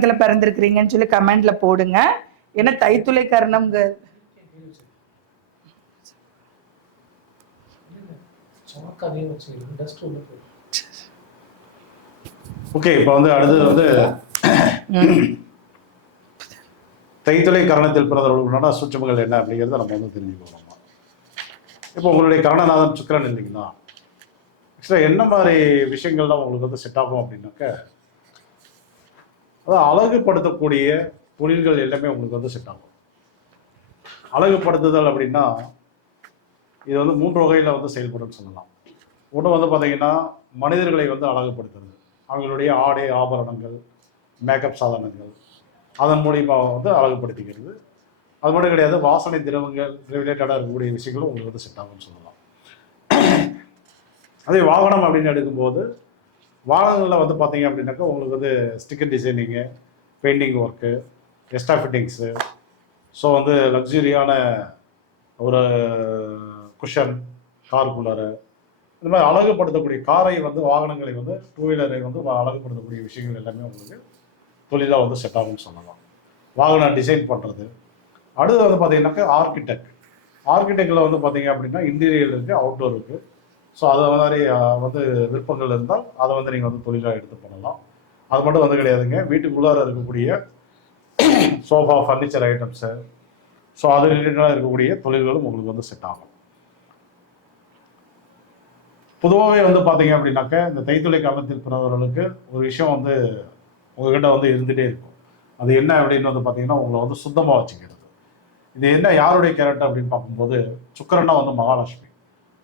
கரணத்துல பிறந்திருக்கிறீங்கன்னு சொல்லி கமெண்ட்ல போடுங்க. ஏன்னா தைத்துளை கரணம் ஓகே இப்போ வந்து அடுத்தது வந்து தைத்துளை கரணத்தில் பிறந்தவர்களுக்கான சூட்சமங்கள் என்ன அப்படிங்கிறத நம்ம வந்து தெரிஞ்சுக்கணும்? இப்போ உங்களுடைய கரணநாதன் சுக்கரன் இல்லைங்களா? ஆக்சுவலாக என்ன மாதிரி விஷயங்கள்லாம் உங்களுக்கு வந்து செட் ஆகும் அப்படின்னாக்க அதாவது அழகுபடுத்தக்கூடிய தொழில்கள் எல்லாமே உங்களுக்கு வந்து செட் ஆகும். அழகுபடுத்துதல் அப்படின்னா இது வந்து மூன்று வகையில் வந்து செயல்படும் சொல்லலாம். ஒன்று வந்து பார்த்தீங்கன்னா மனிதர்களை வந்து அழகுபடுத்துறது. அவங்களுடைய ஆடை ஆபரணங்கள் மேக்கப் சாதனங்கள் அதன் மூலியமாக வந்து அழகுபடுத்திக்கிறது. அது மட்டும் கிடையாது வாசனை திரவங்கள் ரிலேட்டடாக இருக்கக்கூடிய விஷயங்களும் உங்களுக்கு வந்து செட் ஆகும்னு சொல்லலாம். அதே வாகனம் அப்படின்னு எடுக்கும்போது வாகனங்களில் வந்து பார்த்தீங்க அப்படின்னாக்கா உங்களுக்கு வந்து sticker designing painting work extra fittings so வந்து லக்ஸுரியான ஒரு குஷன் கார் கூலரு இந்த மாதிரி அழகுபடுத்தக்கூடிய காரை வந்து வாகனங்களை வந்து டூ வீலரை வந்து அழகுபடுத்தக்கூடிய விஷயங்கள் எல்லாமே உங்களுக்கு தொழிலாக வந்து செட் ஆகும்னு சொல்லலாம். வாகனம் டிசைன் பண்ணுறது அடுத்து வந்து பார்த்தீங்கன்னாக்கா ஆர்கிடெக்ட் ஆர்கிடெக்டில் வந்து பார்த்தீங்க அப்படின்னா இன்டீரியர் இருக்குது அவுட்டோர் இருக்குது ஸோ அதை மாதிரி வந்து விருப்பங்கள் இருந்தால் அதை வந்து நீங்கள் வந்து தொழிலாக எடுத்து பண்ணலாம். அது மட்டும் வந்து கிடையாதுங்க. வீட்டுக்குள்ளார இருக்கக்கூடிய சோஃபா ஃபர்னிச்சர் ஐட்டம்ஸு ஸோ அது ரிலேட்டடாக இருக்கக்கூடிய தொழில்களும் உங்களுக்கு வந்து செட் ஆகும். பொதுவாகவே வந்து பார்த்தீங்க அப்படின்னாக்க இந்த தைத்துளை காலத்தில் பிறந்தவர்களுக்கு ஒரு விஷயம் வந்து உங்ககிட்ட வந்து இருந்துகிட்டே இருக்கும். அது என்ன அப்படின்னு வந்து பார்த்தீங்கன்னா உங்களை வந்து சுத்தமாக வச்சுக்கிறது. இது என்ன யாருடைய கேரக்டர் அப்படின்னு பார்க்கும்போது சுக்கரன்னா வந்து மகாலட்சுமி.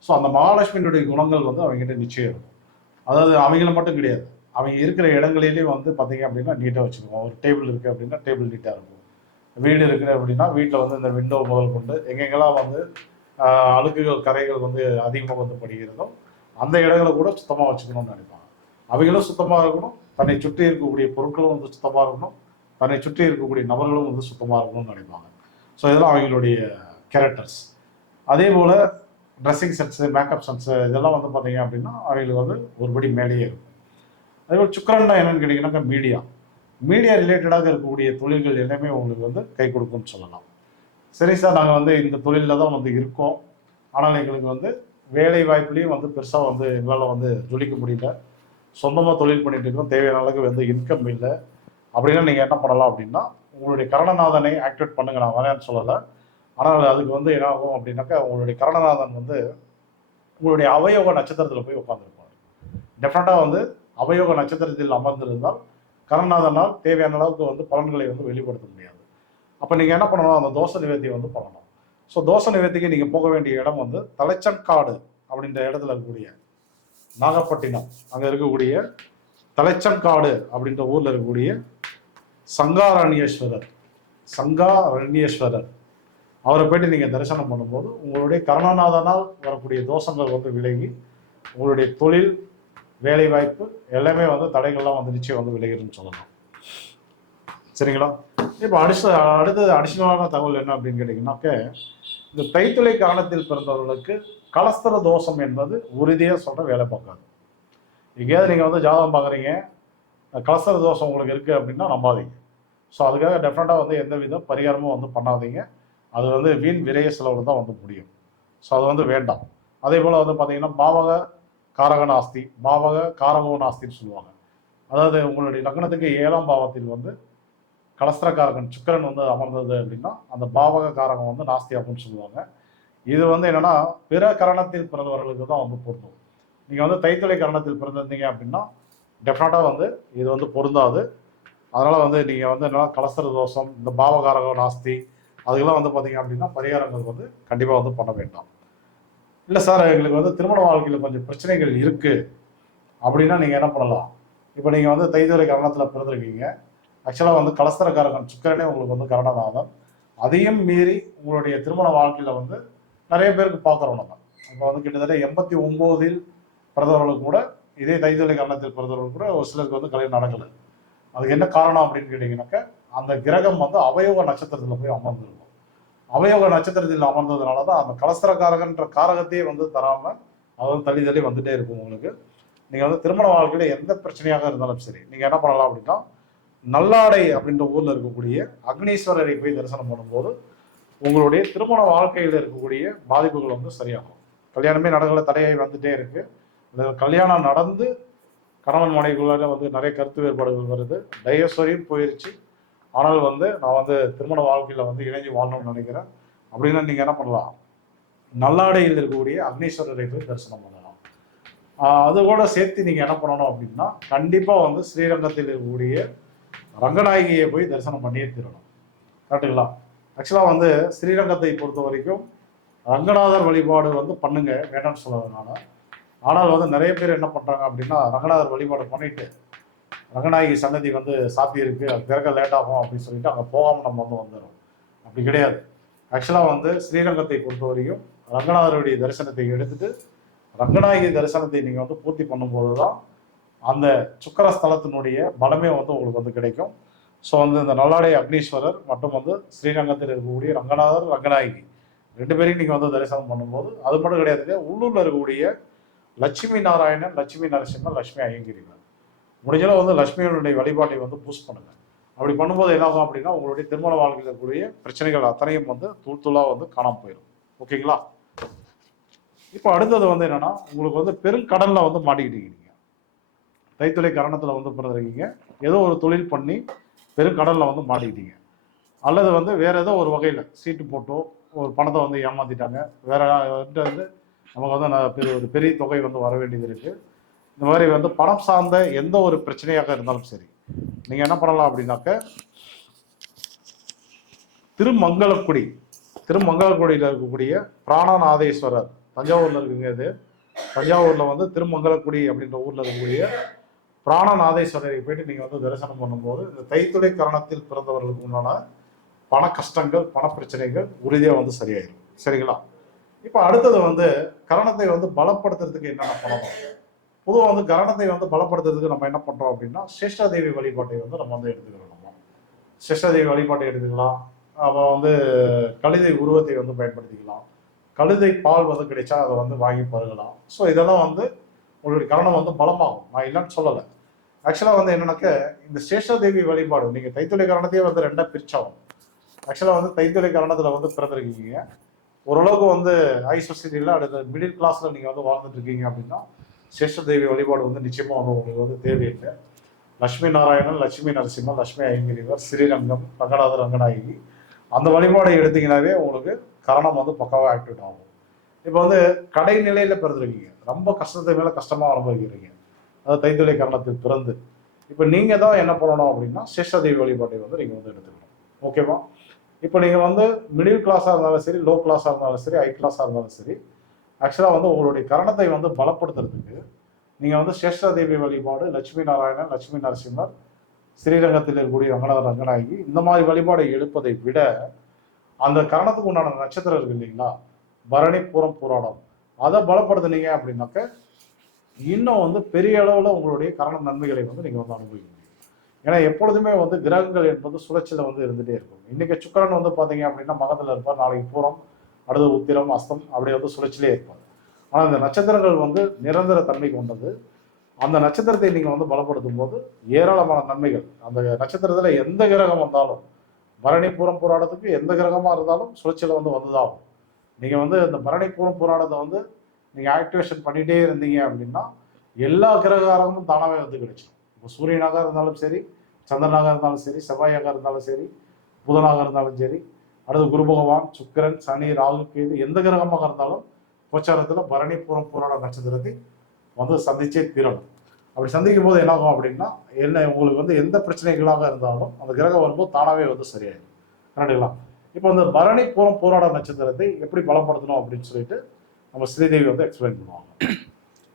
ஸோ அந்த மகாலட்சுமியினுடைய குணங்கள் வந்து அவங்ககிட்ட நிச்சயம் இருக்கும். அதாவது அவங்கள மட்டும் கிடையாது. அவங்க இருக்கிற இடங்களிலேயே வந்து பார்த்தீங்க அப்படின்னா நீட்டாக வச்சுருக்கோம் ஒரு டேபிள் இருக்குது அப்படின்னா டேபிள் நீட்டாக இருக்கும். வீடு இருக்குது அப்படின்னா வீட்டில் வந்து இந்த விண்டோ முதல் கொண்டு எங்கெங்கெல்லாம் வந்து அழுக்குகள் கரைகள் வந்து அதிகமாக வந்து படுகிறதோ அந்த இடங்களை கூட சுத்தமாக வச்சுக்கணும்னு நினைப்பாங்க. அவங்களும் சுத்தமாக இருக்கணும். தன்னை சுற்றி இருக்கக்கூடிய பொருட்களும் வந்து சுத்தமாக இருக்கணும். தன்னை சுற்றி இருக்கக்கூடிய நபர்களும் வந்து சுத்தமாக இருக்கணும்னு நினைப்பாங்க. ஸோ இதெல்லாம் அவங்களுடைய கேரக்டர்ஸ் அதே போல் ட்ரெஸ்ஸிங் சென்ஸு மேக்கப் சென்ஸு இதெல்லாம் வந்து பார்த்தீங்க அப்படின்னா அவங்களுக்கு வந்து ஒருபடி மேலேயே இருக்கும். அதே போல் சுக்கரன்னா என்னென்னு கேட்டிங்கன்னாக்கா மீடியா. மீடியா ரிலேட்டடாக இருக்கக்கூடிய தொழில்கள் எல்லாமே உங்களுக்கு வந்து கை கொடுக்கும்னு சொல்லலாம். சரி சார் நாங்கள் வந்து இந்த தொழிலில் தான் வந்து இருக்கோம். ஆனால் எங்களுக்கு வந்து வேலை வாய்ப்புலேயும் வந்து பெருசாக வந்து எங்களால் வந்து ஜொலிக்க முடியல. சொந்தமாக தொழில் பண்ணிட்டு இருக்கோம். தேவையான அளவுக்கு வந்து இன்கம் இல்லை. அப்படின்னா நீங்கள் என்ன பண்ணலாம் அப்படின்னா உங்களுடைய கரணநாதனை ஆக்டிவேட் பண்ணுங்க. நான் வரேன்னு சொல்லலை. ஆனால் அதுக்கு வந்து என்ன ஆகும் அப்படின்னாக்கா உங்களுடைய கரணநாதன் வந்து உங்களுடைய அவயோக நட்சத்திரத்தில் போய் உட்காந்துருப்பார் டெஃபினட்டாக வந்து அவயோக நட்சத்திரத்தில் அமர்ந்திருந்தால் கரணநாதனால் தேவையான அளவுக்கு வந்து பலன்களை வந்து வெளிப்படுத்த முடியாது. அப்போ நீங்கள் என்ன பண்ணணும்? அந்த தோசை நிவர்த்தி வந்து பண்ணணும். ஸோ தோசை நிவர்த்திக்கு நீங்கள் போக வேண்டிய இடம் வந்து தலைச்சங்காடு அப்படின்ற இடத்துல இருக்கக்கூடிய நாகப்பட்டினம். அங்கே இருக்கக்கூடிய தலைச்சங்காடு அப்படின்ற ஊரில் இருக்கக்கூடிய சங்காரண்யேஸ்வரர். சங்காரண்யேஸ்வரர். அவரை போயிட்டு நீங்கள் தரிசனம் பண்ணும்போது உங்களுடைய கருணாநாதனால் வரக்கூடிய தோஷங்கள் வந்து விலகி உங்களுடைய தொழில் வேலை வாய்ப்பு எல்லாமே வந்து தடைகள்லாம் வந்து நிச்சயம் வந்து விலகிருன்னு சொல்லலாம். சரிங்களா? இப்போ அடுத்த அடுத்தது அடிஷனலான தகவல் என்ன அப்படின்னு கேட்டிங்கன்னாக்க இந்த தைத்துளை காலத்தில் பிறந்தவர்களுக்கு கலஸ்தர தோஷம் என்பது உறுதியாக சொல்கிற வேலை பார்க்காது. எங்கேயாவது நீங்கள் வந்து ஜாதகம் பார்க்குறீங்க கலஸ்தர தோஷம் உங்களுக்கு இருக்குது அப்படின்னா நம்பாதீங்க. ஸோ அதுக்காக டெஃபினட்டாக வந்து எந்த வித பரிகாரமும் வந்து பண்ணாதீங்க. அது வந்து வீண் விரைய செலவில் தான் வந்து முடியும். ஸோ அது வந்து வேண்டாம். அதே போல் வந்து பார்த்தீங்கன்னா பாவக காரக நாஸ்தி பாவக காரகோ நாஸ்தின்னு சொல்லுவாங்க. அதாவது உங்களுடைய லக்னத்துக்கு ஏழாம் பாவத்தில் வந்து கலஸ்திரக்காரகன் சுக்கிரன் வந்து அமர்ந்தது அப்படின்னா அந்த பாவக காரகம் வந்து நாஸ்தி அப்படின்னு சொல்லுவாங்க. இது வந்து என்னன்னா பிற கரணத்தில் பிறந்தவர்களுக்கு தான் வந்து பொருந்தும். நீங்கள் வந்து தைத்துளை கரணத்தில் பிறந்திருந்தீங்க அப்படின்னா டெஃபினட்டாக வந்து இது வந்து பொருந்தாது. அதனால் வந்து நீங்கள் வந்து என்னன்னா கலஸ்திர தோஷம் இந்த பாவகாரகம் நாஸ்தி அதுக்கெல்லாம் வந்து பார்த்தீங்க அப்படின்னா பரிகாரங்கள் வந்து கண்டிப்பாக வந்து பண்ண வேண்டாம். இல்லை சார் எங்களுக்கு வந்து திருமண வாழ்க்கையில் கொஞ்சம் பிரச்சனைகள் இருக்குது அப்படின்னா நீங்கள் என்ன பண்ணலாம்? இப்போ நீங்கள் வந்து தைத்துறை கரணத்தில் பிறந்திருக்கீங்க. ஆக்சுவலாக வந்து கலஸ்தரக்காரகன் சுக்கரனே உங்களுக்கு வந்து கரணநாதன். அதையும் மீறி உங்களுடைய திருமண வாழ்க்கையில் வந்து நிறைய பேருக்கு பார்க்குறோம் நம்ம. இப்போ வந்து கிட்டத்தட்ட எண்பத்தி ஒம்போதில் பிறந்தவர்களுக்கு கூட இதே தைத்துறை கரணத்தில் பிறந்தவர்களுக்கு கூட ஒரு சிலருக்கு வந்து கல்யாணம் நடக்கலை. அதுக்கு என்ன காரணம் அப்படின்னு கேட்டிங்கனாக்கா அந்த கிரகம் வந்து அவயோக நட்சத்திரத்தில் போய் அமர்ந்திருக்கும். அவயோக நட்சத்திரத்தில் அமர்ந்ததுனால தான் அந்த கலஸ்தரக்காரகன்ற காரகத்தையே வந்து தராமல் அது வந்து தள்ளி தள்ளி வந்துட்டே இருக்கும் உங்களுக்கு. நீங்கள் வந்து திருமண வாழ்க்கையில் எந்த பிரச்சனையாக இருந்தாலும் சரி நீங்கள் என்ன பண்ணலாம் அப்படின்னா நல்லாடை அப்படின்ற ஊர்ல இருக்கக்கூடிய அக்னீஸ்வரரை போய் தரிசனம் பண்ணும்போது உங்களுடைய திருமண வாழ்க்கையில் இருக்கக்கூடிய பாதிப்புகள் வந்து சரியாகும். கல்யாணமே நடக்கல தடையாகி வந்துட்டே இருக்கு. இந்த கல்யாணம் நடந்து கணவன் மனைவிக்குள்ள வந்து நிறைய கருத்து வேறுபாடுகள் வருது. டைவர்ஸ் போயிருச்சு. ஆனால் வந்து நான் வந்து திருமண வாழ்க்கையில் வந்து இணைஞ்சு வாழணும்னு நினைக்கிறேன். அப்படின்னா நீங்கள் என்ன பண்ணலாம்? நல்லாடையில் இருக்கக்கூடிய அக்னீஸ்வரரை போய் தரிசனம் பண்ணலாம். அது கூட சேர்த்து நீங்கள் என்ன பண்ணணும் அப்படின்னா கண்டிப்பாக வந்து ஸ்ரீரங்கத்தில் இருக்கக்கூடிய ரங்கநாயகியை போய் தரிசனம் பண்ணியே தீரணும். கரெக்டுங்களா ஆக்சுவலாக வந்து ஸ்ரீரங்கத்தை பொறுத்த வரைக்கும் ரங்கநாதர் வழிபாடு வந்து பண்ணுங்க வேண்டாம்னு சொல்கிறதுனால ஆனால் வந்து நிறைய பேர் என்ன பண்ணுறாங்க அப்படின்னா ரங்கநாதர் வழிபாடு பண்ணிட்டு ரங்கநாயகி சன்னதி வந்து சாத்தி இருக்கு அது திறக்க லேட் ஆகும் அப்படின்னு சொல்லிட்டு அங்கே போகாம நம்ம வந்து வந்துடும் அப்படி கிடையாது. ஆக்சுவலாக வந்து ஸ்ரீரங்கத்தை பொறுத்த வரைக்கும் ரங்கநாதருடைய தரிசனத்தை எடுத்துட்டு ரங்கநாயகி தரிசனத்தை நீங்கள் வந்து பூர்த்தி பண்ணும்போது தான் அந்த சுக்கரஸ்தலத்தினுடைய பலமே வந்து உங்களுக்கு வந்து கிடைக்கும். ஸோ வந்து இந்த நல்லாடை அக்னீஸ்வரர் மற்றும் வந்து ஸ்ரீரங்கத்தில் இருக்கக்கூடிய ரங்கநாதர் ரங்கநாயகி ரெண்டு பேரையும் நீங்கள் வந்து தரிசனம் பண்ணும்போது அது மட்டும் கிடையாது உள்ளூரில் இருக்கக்கூடிய லட்சுமி நாராயணன் லட்சுமி நரசிம்மன் லட்சுமி ஐயங்கிரிவர் முடிஞ்சளவு வந்து லட்சுமியினுடைய வழிபாட்டை வந்து பூஸ்ட் பண்ணுங்க. அப்படி பண்ணும்போது என்ன ஆகும் அப்படின்னா உங்களுடைய திருமண வாழ்க்கையில் இருக்கக்கூடிய பிரச்சனைகள் அத்தனையும் வந்து தூள் தூளாக வந்து காணாம போயிடும் ஓகேங்களா? இப்போ அடுத்தது வந்து என்னன்னா உங்களுக்கு வந்து பெருங்கடலில் வந்து மாட்டிக்கிட்டீங்க நீங்க தைத்துளை வந்து பிறந்திருக்கீங்க. ஏதோ ஒரு தொழில் பண்ணி பெருங்கடலில் வந்து மாட்டிக்கிட்டீங்க. அல்லது வந்து வேற ஏதோ ஒரு வகையில் சீட்டு போட்டோ ஒரு பணத்தை வந்து ஏமாத்திட்டாங்க. வேற வந்து நமக்கு வந்து பெரிய ஒரு பெரிய தொகை வந்து வர வேண்டியது இருக்குது இந்த மாதிரி வந்து பணம் சார்ந்த எந்த ஒரு பிரச்சனையாக இருந்தாலும் சரி நீங்க என்ன பண்ணலாம் அப்படின்னாக்க திருமங்கலக்குடி திருமங்கலக்குடியில் இருக்கக்கூடிய பிராணநாதேஸ்வரர் தஞ்சாவூர்ல இருக்குங்க இது. தஞ்சாவூர்ல வந்து திருமங்கலக்குடி அப்படின்ற ஊர்ல இருக்கக்கூடிய பிராணநாதேஸ்வரரை போயிட்டு நீங்க வந்து தரிசனம் பண்ணும்போது இந்த தைத்துளை கரணத்தில் பிறந்தவர்களுக்கு உண்டான பண கஷ்டங்கள் பண பிரச்சனைகள் உறுதியாக வந்து சரியாயிடும் சரிங்களா? இப்போ அடுத்தது வந்து கரணத்தை வந்து பலப்படுத்துறதுக்கு என்னென்ன பண்ணணும் பொதுவாக வந்து கரணத்தை வந்து பலப்படுத்துறதுக்கு நம்ம என்ன பண்றோம் அப்படின்னா சேஷ்டாதேவி வழிபாட்டை வந்து நம்ம வந்து எடுத்துக்கிறோம் நம்ம. சேஷ்டாதேவி வழிபாட்டை எடுத்துக்கலாம். அப்புறம் வந்து கழுதை உருவத்தை வந்து பயன்படுத்திக்கலாம். கழுதை பால் வந்து கிடைச்சா அதை வந்து வாங்கி பருகலாம். ஸோ இதெல்லாம் வந்து உங்களுடைய கரணம் வந்து பலமாகும். நான் இல்லைன்னு சொல்லலை. ஆக்சுவலாக வந்து என்னன்னாக்க இந்த சேஷாதேவி வழிபாடு நீங்கள் தைத்துளை கரணத்தையே வந்து ரெண்டாக பிரிச்சாகும் ஆக்சுவலாக வந்து தைத்துளை கரணத்தில் வந்து பிறந்திருக்கீங்க. ஓரளவுக்கு வந்து ஐ சொசைட்டியில் அடுத்த மிடில் கிளாஸில் நீங்கள் வந்து வாழ்ந்துட்டு இருக்கீங்க அப்படின்னா சேஷதேவி வழிபாடு வந்து நிச்சயமாக வந்து உங்களுக்கு வந்து தேவையில்லை. லட்சுமி நாராயணன் லட்சுமி நரசிம்மா லட்சுமி ஐங்கிரிவர் ஸ்ரீரங்கம் ரங்கநாத ரங்கநாயகி. அந்த வழிபாடை எடுத்தீங்கன்னாவே உங்களுக்கு கரணம் வந்து பக்காவாக ஆக்டிவேட் ஆகும். இப்போ வந்து கடை நிலையில் பிறந்திருக்கீங்க. ரொம்ப கஷ்டத்தை மேலே கஷ்டமாக அனுபவிக்கிறீங்க. அதாவது தைத்துளை கரணத்தில் பிறந்து. இப்போ நீங்கள் தான் என்ன பண்ணணும் அப்படின்னா சேஷதேவி வழிபாட்டை வந்து நீங்கள் வந்து எடுத்துக்கணும். ஓகேவா? இப்போ நீங்கள் வந்து மிடில் கிளாஸாக இருந்தாலும் சரி லோ கிளாஸாக இருந்தாலும் சரி ஹை கிளாஸாக இருந்தாலும் சரி ஆக்சுவலாக வந்து உங்களுடைய கரணத்தை வந்து பலப்படுத்துறதுக்கு நீங்கள் வந்து சேஷதேவி வழிபாடு லட்சுமி நாராயணன் லட்சுமி நரசிம்மர் ஸ்ரீரங்கத்தில் இருக்கக்கூடிய ரங்கநாத ரங்கநாயகி இந்த மாதிரி வழிபாடை எடுப்பதை விட அந்த கரணத்துக்கு உண்டான நட்சத்திரம் இருக்கு இல்லைங்களா? பரணி பூரம் போராடம் அதை பலப்படுத்துனீங்க அப்படின்னாக்க இன்னும் வந்து பெரிய அளவில் உங்களுடைய கரண நன்மைகளை வந்து நீங்கள் வந்து அனுபவிக்கணும். ஏன்னா எப்பொழுதுமே வந்து கிரகங்கள் என்பது சுழற்சியில் வந்து இருந்துகிட்டே இருக்கும். இன்றைக்கி சுக்கிரன் வந்து பார்த்தீங்க அப்படின்னா மகத்தில் இருப்பார் நாளைக்கு பூரம் அடுத்து உத்திரம் அஸ்தம் அப்படியே வந்து சுழற்சியிலே இருப்பார் ஆனால் இந்த நட்சத்திரங்கள் வந்து நிரந்தர தன்மை கொண்டது. அந்த நட்சத்திரத்தை நீங்கள் வந்து பலப்படுத்தும் போது ஏராளமான நன்மைகள். அந்த நட்சத்திரத்தில் எந்த கிரகம் வந்தாலும் பரணி பூரம் போராட்டத்துக்கு எந்த கிரகமாக இருந்தாலும் சுழற்சியில் வந்து வந்துதாகும். நீங்கள் வந்து இந்த பரணி பூரம் வந்து நீங்கள் ஆக்டிவேஷன் பண்ணிகிட்டே இருந்தீங்க அப்படின்னா எல்லா கிரகாரமும் தானாகவே வந்து கிடைச்சிடும். இப்போ சூரியனாக இருந்தாலும் சரி சந்திரனாக இருந்தாலும் சரி செவ்வாயாக இருந்தாலும் சரி புதனாக இருந்தாலும் சரி அடுத்து குரு பகவான் சுக்கிரன் சனி ராகு கேது எந்த கிரகமாக இருந்தாலும் கோச்சாரத்தில் பரணி பூரம் போராட நட்சத்திரத்தை வந்து சந்திச்சே தீரணும். அப்படி சந்திக்கும் போது என்ன ஆகும் அப்படின்னா என்ன உங்களுக்கு வந்து எந்த பிரச்சனைகளாக இருந்தாலும் அந்த கிரகம் வரும்போது தானாகவே வந்து சரியாயிடும் கரெக்டுங்களா? இப்போ இந்த பரணி பூரம் போராட நட்சத்திரத்தை எப்படி பலப்படுத்தணும் அப்படின்னு சொல்லிட்டு நம்ம ஸ்ரீதேவி வந்து எக்ஸ்பிளைன் பண்ணுவாங்க.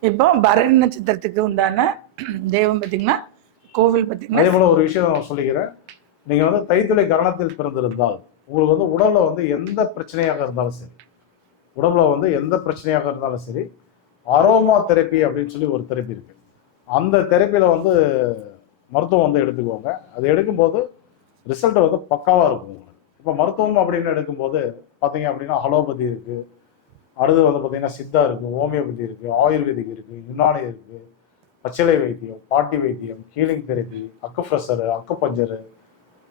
இப்போ பரணி நட்சத்திரத்துக்கு உண்டான தெய்வம் பார்த்தீங்கன்னா கோவில் பார்த்தீங்கன்னா அதே போல ஒரு விஷயம் நான் சொல்லிக்கிறேன். நீங்க வந்து தைத்துளை கரணத்தில் பிறந்திருந்தால் உங்களுக்கு வந்து உடலில் வந்து எந்த பிரச்சனையாக இருந்தாலும் சரி உடம்புல வந்து எந்த பிரச்சனையாக இருந்தாலும் சரி அரோமா தெரப்பி அப்படின்னு சொல்லி ஒரு தெரப்பி இருக்கு. அந்த தெரப்பியில வந்து மருத்துவம் வந்து எடுத்துக்கோங்க. அது எடுக்கும்போது ரிசல்ட் வந்து பக்காவாக இருக்கும் உங்களுக்கு. இப்போ மருத்துவம் அப்படின்னு எடுக்கும்போது பார்த்தீங்க அப்படின்னா அலோபதி இருக்கு. அடுத்து வந்து பார்த்தீங்கன்னா சித்தா இருக்கு ஹோமியோபதி இருக்கு ஆயுர்வேதிக் இருக்கு யுனானி இருக்கு பச்சிலை வைத்தியம் பாட்டி வைத்தியம் ஹீலிங் தெரப்பி அக்குப்ரெஷரு அக்குபஞ்சரு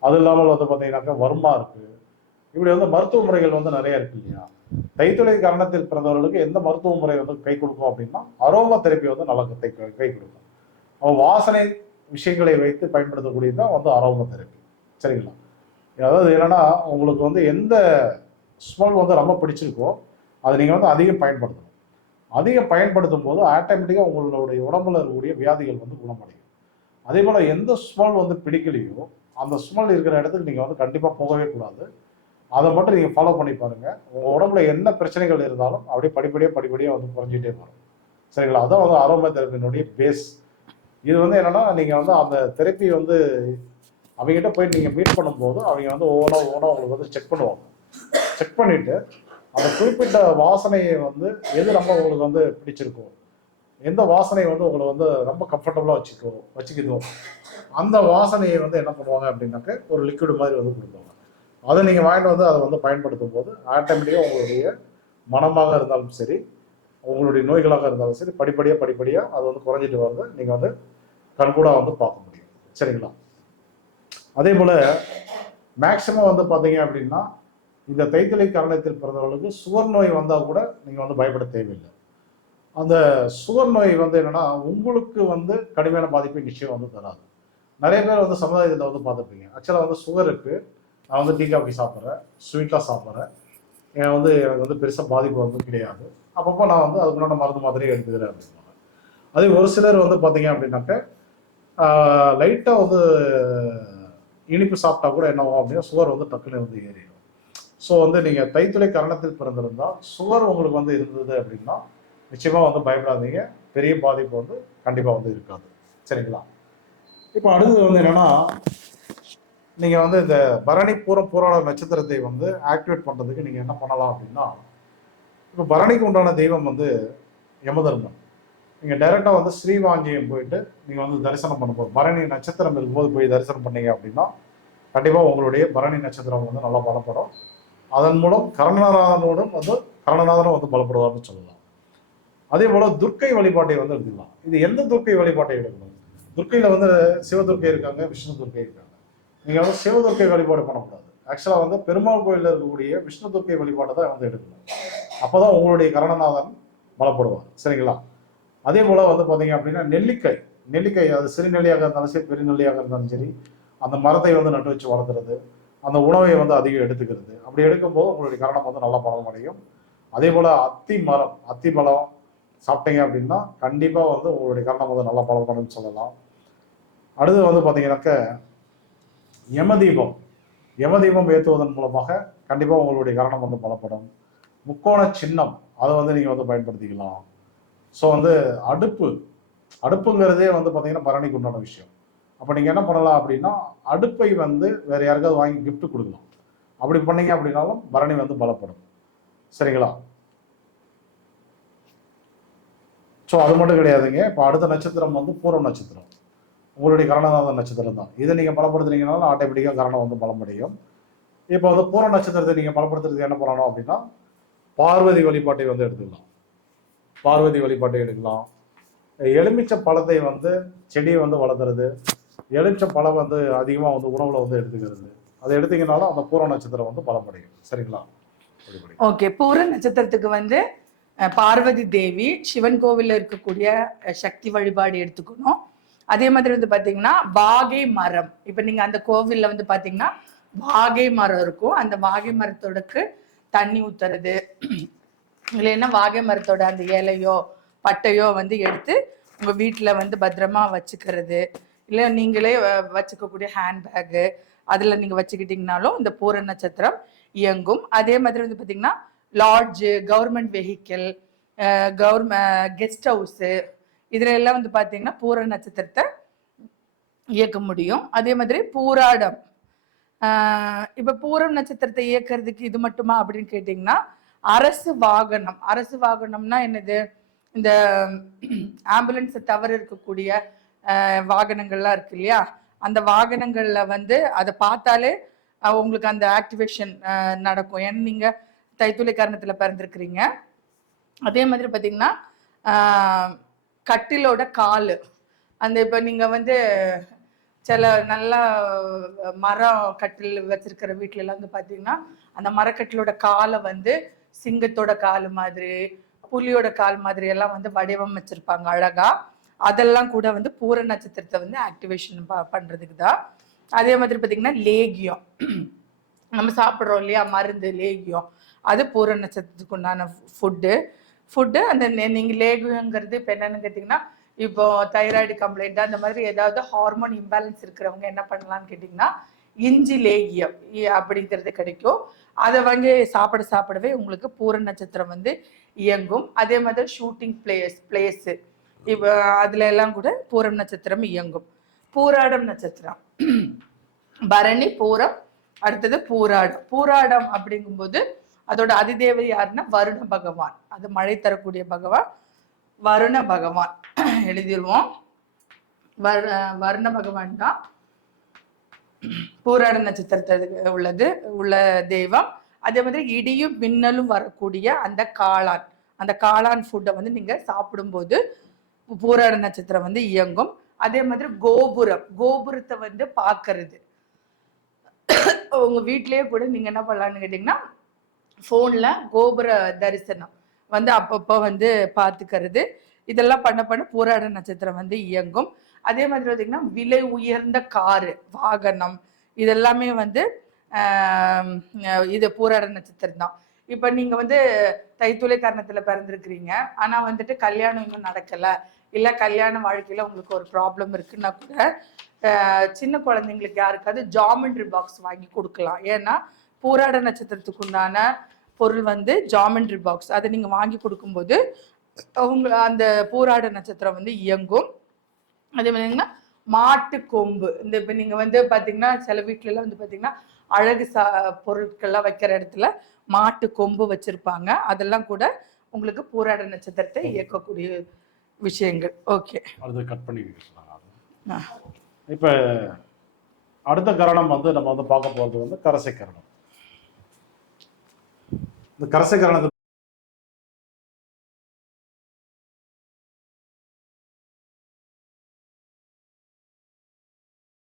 அது இல்லாமல் வந்து பார்த்தீங்கன்னாக்கா வர்மா இருக்கு. இப்படி வந்து மருத்துவ முறைகள் வந்து நிறைய இருக்கு இல்லையா? கைத்தொலை காரணத்தில் பிறந்தவர்களுக்கு எந்த மருத்துவ முறை வந்து கை கொடுக்கும் அப்படின்னா அரோமா தெரப்பி வந்து நல்லா கை கை கொடுக்கும். அவன் வாசனை விஷயங்களை வைத்து பயன்படுத்தக்கூடியது தான் வந்து அரோமா தெரப்பி. சரிங்களா? அதாவது என்னன்னா உங்களுக்கு வந்து எந்த ஸ்மெல் வந்து ரொம்ப பிடிச்சிருக்கோ அதை நீங்கள் வந்து அதிகம் பயன்படுத்தணும். அதிகம் பயன்படுத்தும் போது ஆட்டோமேட்டிக்காக உங்களுடைய உடம்புல இருக்கக்கூடிய வியாதிகள் வந்து குணமடையும். அதே போல் எந்த ஸ்மெல் வந்து பிடிக்கலையோ அந்த ஸ்மெல் இருக்கிற இடத்துக்கு நீங்கள் வந்து கண்டிப்பாக போகவே கூடாது. அதை மட்டும் நீங்கள் ஃபாலோ பண்ணி பாருங்கள் உங்கள் உடம்புல என்ன பிரச்சனைகள் இருந்தாலும் அப்படியே படிப்படியாக படிப்படியாக வந்து குறைஞ்சிட்டே வரும் சரிங்களா? அதான் வந்து அரோமா தெரப்பினுடைய பேஸ் இது வந்து என்னென்னா நீங்கள் வந்து அந்த தெரப்பி வந்து அவங்ககிட்ட போய் நீங்கள் மீட் பண்ணும்போது அவங்க வந்து ஒவ்வொன்றா ஒவ்வொன்றா உங்களுக்கு வந்து செக் பண்ணுவாங்க. செக் பண்ணிவிட்டு அந்த குறிப்பிட்ட வாசனையை வந்து எது ரொம்ப உங்களுக்கு வந்து பிடிச்சிருக்கோ எந்த வாசனை வந்து உங்களை வந்து ரொம்ப கம்ஃபர்டபுளாக வச்சுக்கோ வச்சுக்கிதோ அந்த வாசனையை வந்து என்ன பண்ணுவாங்க அப்படின்னாக்க ஒரு லிக்விட் மாதிரி வந்து கொடுப்பாங்க. அதை நீங்கள் வாங்கிட்டு வந்து அதை வந்து பயன்படுத்தும் போது ஆட்டோமேட்டிக்காக உங்களுடைய மனமாக இருந்தாலும் சரி உங்களுடைய நோய்களாக இருந்தாலும் சரி படிப்படியாக படிப்படியாக அது வந்து குறைஞ்சிட்டு வரதை. நீங்கள் வந்து கண்கூடாக வந்து பார்க்க முடியும். சரிங்களா? அதே போல் மேக்சிமம் வந்து பார்த்தீங்க அப்படின்னா இந்த தைத்தலை காரணத்தில் பிறந்தவர்களுக்கு சுகர் நோய் வந்தால் கூட நீங்கள் வந்து பயப்பட தேவையில்லை. அந்த சுகர் நோய் வந்து என்னென்னா உங்களுக்கு வந்து கடுமையான பாதிப்பை நிச்சயம் வந்து தராது. நிறைய பேர் வந்து சமுதாயத்தில் வந்து பார்த்துருப்பீங்க. ஆக்சுவலாக வந்து சுகருக்கு நான் வந்து டீ காஃபி சாப்பிட்றேன். ஸ்வீட்டாக சாப்பிட்றேன். எனக்கு வந்து எனக்கு வந்து பெருசாக பாதிப்பு வந்து கிடையாது. அப்பப்போ நான் வந்து அதுக்கு முன்னாடி மருந்து மாதிரி எடுத்துக்கிறேன் அப்படின்வாங்க அதே ஒரு சிலர் வந்து பார்த்தீங்க அப்படின்னாக்க லைட்டாக வந்து இனிப்பு சாப்பிட்டா கூட என்ன ஆகும் அப்படின்னா சுகர் வந்து டக்குன்னு வந்து ஏறிடும். ஸோ வந்து நீங்கள் தைத்துளை கரணத்தில் பிறந்திருந்தால் சுகர் உங்களுக்கு வந்து இருந்தது அப்படின்னா நிச்சயமாக வந்து பயப்படாதீங்க. பெரிய பாதிப்பு வந்து கண்டிப்பாக வந்து இருக்காது. சரிங்களா? இப்போ அடுத்தது வந்து என்னென்னா நீங்கள் வந்து இந்த பரணி பூரம் பூராட நட்சத்திரத்தை வந்து ஆக்டிவேட் பண்ணுறதுக்கு நீங்கள் என்ன பண்ணலாம் அப்படின்னா இப்போ பரணிக்கு உண்டான தெய்வம் வந்து யமதர்மன். நீங்கள் டைரெக்டாக வந்து ஸ்ரீவாஞ்சியம் போயிட்டு நீங்கள் வந்து தரிசனம் பண்ணும்போது பரணி நட்சத்திரம் இருக்கும்போது போய் தரிசனம் பண்ணீங்க அப்படின்னா கண்டிப்பாக உங்களுடைய பரணி நட்சத்திரம் வந்து நல்லா பலப்படும். அதன் மூலம் கரணநாதனோடும் வந்து கரணநாதனும் வந்து பலப்படுவார்னு சொல்லலாம். அதே போல துர்க்கை வழிபாட்டை வந்து எடுத்துக்கலாம். இது எந்த துர்க்கை வழிபாட்டை எடுக்கணும்? துர்க்கையில வந்து சிவதுர்க்கை இருக்காங்க விஷ்ணு துர்க்கை இருக்காங்க. நீங்கள் வந்து சிவதுர்க்கை வழிபாடு பண்ணக்கூடாது. ஆக்சுவலாக வந்து பெருமாள் கோயிலில் இருக்கக்கூடிய விஷ்ணு துர்க்கை வழிபாட்டை தான் வந்து எடுக்கணும். அப்போ தான் உங்களுடைய கரணநாதன் பலப்படுவார். சரிங்களா? அதே போல் வந்து பார்த்தீங்க அப்படின்னா நெல்லிக்காய். நெல்லிக்காய் அது சிறுநெல்லியாக இருந்தாலும் சரி பெருநெல்லியாக இருந்தாலும் சரி அந்த மரத்தை வந்து நட்டு வச்சு வளர்த்துறது அந்த உணவை வந்து அதிகம் எடுத்துக்கிறது. அப்படி எடுக்கும்போது உங்களுடைய கரணம் வந்து நல்லா பலம் அடையும் அதே போல் அத்தி மரம் அத்தி பழம் சாப்பிட்டீங்க அப்படின்னா கண்டிப்பாக வந்து உங்களுடைய கரணம் வந்து நல்லா பலப்படும் சொல்லலாம். அடுத்து வந்து பார்த்தீங்கன்னாக்க யமதீபம். யமதீபம் ஏற்றுவதன் மூலமாக கண்டிப்பாக உங்களுடைய கரணம் வந்து பலப்படும். முக்கோண சின்னம் அதை வந்து நீங்கள் வந்து பயன்படுத்திக்கலாம். ஸோ வந்து அடுப்பு அடுப்புங்கிறதே வந்து பார்த்தீங்கன்னா பரணிக்கு உண்டான விஷயம். அப்போ நீங்கள் என்ன பண்ணலாம் அப்படின்னா அடுப்பை வந்து வேறு யாருக்காவது வாங்கி கிஃப்ட் கொடுக்கலாம். அப்படி பண்ணீங்க அப்படின்னாலும் பரணி வந்து பலப்படும். சரிங்களா? ஸோ அது மட்டும் கிடையாதுங்க. இப்போ அடுத்த நட்சத்திரம் வந்து பூரம் நட்சத்திரம். உங்களுடைய கரணநாத நட்சத்திரம் தான். இதை நீங்கள் பலப்படுத்துனீங்கனாலும் ஆட்டோமேட்டிக்காக கரணம் வந்து பலமடையும் இப்போ வந்து பூர நட்சத்திரத்தை நீங்கள் பலப்படுத்துறதுக்கு என்ன பண்ணணும் அப்படின்னா பார்வதி வழிபாட்டை வந்து எடுத்துக்கலாம். பார்வதி வழிபாட்டை எடுக்கலாம். எலுமிச்சை பழத்தை வந்து செடியை வந்து வளர்த்துறது எலுமிச்சை பழம் வந்து அதிகமாக வந்து உணவில் வந்து எடுத்துக்கிறது. அதை எடுத்தீங்கனாலும் அந்த பூர நட்சத்திரம் வந்து பலமடையும் சரிங்களா? ஓகே பூர நட்சத்திரத்துக்கு வந்து பார்வதி தேவி சிவன் கோவிலில் இருக்கக்கூடிய சக்தி வழிபாடு எடுத்துக்கணும். அதே மாதிரி வந்து பாத்தீங்கன்னா வாகை மரம். இப்ப நீங்க அந்த கோவில்ல வந்து பாத்தீங்கன்னா வாகை மரம் இருக்கும். அந்த வாகை மரத்தோடக்கு தண்ணி ஊத்துறது. இல்லைன்னா வாகை மரத்தோட அந்த இலையோ பட்டையோ வந்து எடுத்து உங்க வீட்டுல வந்து பத்திரமா வச்சுக்கிறது. இல்லை நீங்களே வச்சுக்கக்கூடிய ஹேண்ட்பேக்கு அதுல நீங்க வச்சுக்கிட்டீங்கனாலும் இந்த பூர நட்சத்திரம் இயங்கும். அதே மாதிரி வந்து பாத்தீங்கன்னா lodge government vehicle government guest house இதுல எல்லாம் வந்து பாத்தீங்கன்னா பூர நட்சத்திரத்தை இயக்க முடியும். அதே மாதிரி பூராடம். ஆஹ் இப்ப பூரம் நட்சத்திரத்தை இயக்கிறதுக்கு இது மட்டுமா அப்படின்னு கேட்டீங்கன்னா அரசு வாகனம். அரசு வாகனம்னா என்னது? இந்த ஆம்புலன்ஸை தவறு இருக்கக்கூடிய வாகனங்கள்லாம் இருக்கு இல்லையா? அந்த வாகனங்களில் வந்து அதை பார்த்தாலே உங்களுக்கு அந்த ஆக்டிவேஷன் நடக்கும். ஏன்னா நீங்கள் தைத்துளை காரணத்தில் பிறந்திருக்கிறீங்க. அதே மாதிரி பார்த்தீங்கன்னா கட்டிலோட கால். அந்த இப்போ நீங்கள் வந்து சில நல்ல மரம் கட்டில் வச்சிருக்கிற வீட்டிலலாம் வந்து பார்த்தீங்கன்னா அந்த மரக்கட்டிலோட காலை வந்து சிங்கத்தோட கால் மாதிரி புலியோட கால் மாதிரி எல்லாம் வந்து வடிவமைச்சிருப்பாங்க அழகா. அதெல்லாம் கூட வந்து பூர நட்சத்திரத்தை வந்து ஆக்டிவேஷன் பண்றதுக்கு தான். அதே மாதிரி பார்த்தீங்கன்னா லேகியம். நம்ம சாப்பிட்றோம் இல்லையா மருந்து லேகியம். அது பூர நட்சத்திரத்துக்கு உண்டான ஃபுட்டு ஃபுட்டு அந்த நெ- நீங்க லேகியங்கிறது இப்போ என்னன்னு கேட்டிங்கன்னா இப்போ தைராய்டு கம்ப்ளைண்ட் அந்த மாதிரி ஏதாவது ஹார்மோன் இம்பேலன்ஸ் இருக்கிறவங்க என்ன பண்ணலாம்னு கேட்டிங்கன்னா இஞ்சி லேகியம் இ- அப்படிங்கிறது கிடைக்கும். அதை வாங்கி சாப்பிட சாப்பிடவே உங்களுக்கு பூர நட்சத்திரம் வந்து இயங்கும். அதே மாதிரி ஷூட்டிங் பிளேஸ் பிளேஸு இப்போ அதுல எல்லாம் கூட பூரம் நட்சத்திரம் இயங்கும். பூராடம் நட்சத்திரம். பரணி பூரம் அடுத்தது பூராடம். பூராடம் அப்படிங்கும்போது அதோட அதிதேவதை யாருன்னா வருண பகவான். அது மழை தரக்கூடிய பகவான். வருண பகவான். எழுதிடுவோம் வரு வருண பகவான் தான் பூராட நட்சத்திரத்தில் உள்ளது உள்ள தெய்வம். அதே மாதிரி இடியும் மின்னலும் வரக்கூடிய அந்த காளான். அந்த காளான் ஃபுட்டை வந்து நீங்கள் சாப்பிடும்போது பூராட நட்சத்திரம் வந்து இயங்கும். அதே மாதிரி கோபுரம். கோபுரத்தை வந்து பார்க்கறது. உங்கள் வீட்டிலேயே கூட நீங்கள் என்ன பண்ணலான்னு கேட்டிங்கன்னா ஃபோனில் கோபுர தரிசனம் வந்து அப்பப்போ வந்து பார்த்துக்கிறது. இதெல்லாம் பண்ண பண்ண பூராட நட்சத்திரம் வந்து இயங்கும். அதே மாதிரி பார்த்திங்கன்னா விலை உயர்ந்த காரு வாகனம் இதெல்லாமே வந்து இது பூராட நட்சத்திரம் தான். இப்போ நீங்கள் வந்து தைத்துளை தருணத்தில் பிறந்திருக்கிறீங்க. ஆனால் வந்துட்டு கல்யாணம் இன்னும் நடக்கலை. இல்லை கல்யாண வாழ்க்கையில் உங்களுக்கு ஒரு ப்ராப்ளம் இருக்குன்னா கூட சின்ன குழந்தைங்களுக்கு யாருக்காவது ஜாமெண்ட்ரி பாக்ஸ் வாங்கி கொடுக்கலாம். ஏன்னா பூராட நட்சத்திரத்துக்கு உண்டான பொருள் வந்து ஜாமெண்ட்ரி பாக்ஸ் அதை நீங்க வாங்கி கொடுக்கும்போது அவங்க அந்த பூராட நட்சத்திரம் வந்து இயங்கும். அதே மாதிரிங்கன்னா மாட்டு கொம்பு. இந்த இப்போ நீங்க வந்து பாத்தீங்கன்னா சில வீட்ல எல்லாம் வந்து பாத்தீங்கன்னா அழகு சா பொருட்கள்லாம் வைக்கிற இடத்துல மாட்டு கொம்பு வச்சிருப்பாங்க. அதெல்லாம் கூட உங்களுக்கு பூராட நட்சத்திரத்தை இயக்கக்கூடிய விஷயங்கள். ஓகே அடுத்து கட் பண்ணி இப்போ அடுத்த கரணம் வந்து நம்ம வந்து பார்க்க போகிறது வந்து கரசை கரணம். இந்த கரசை கரணத்தை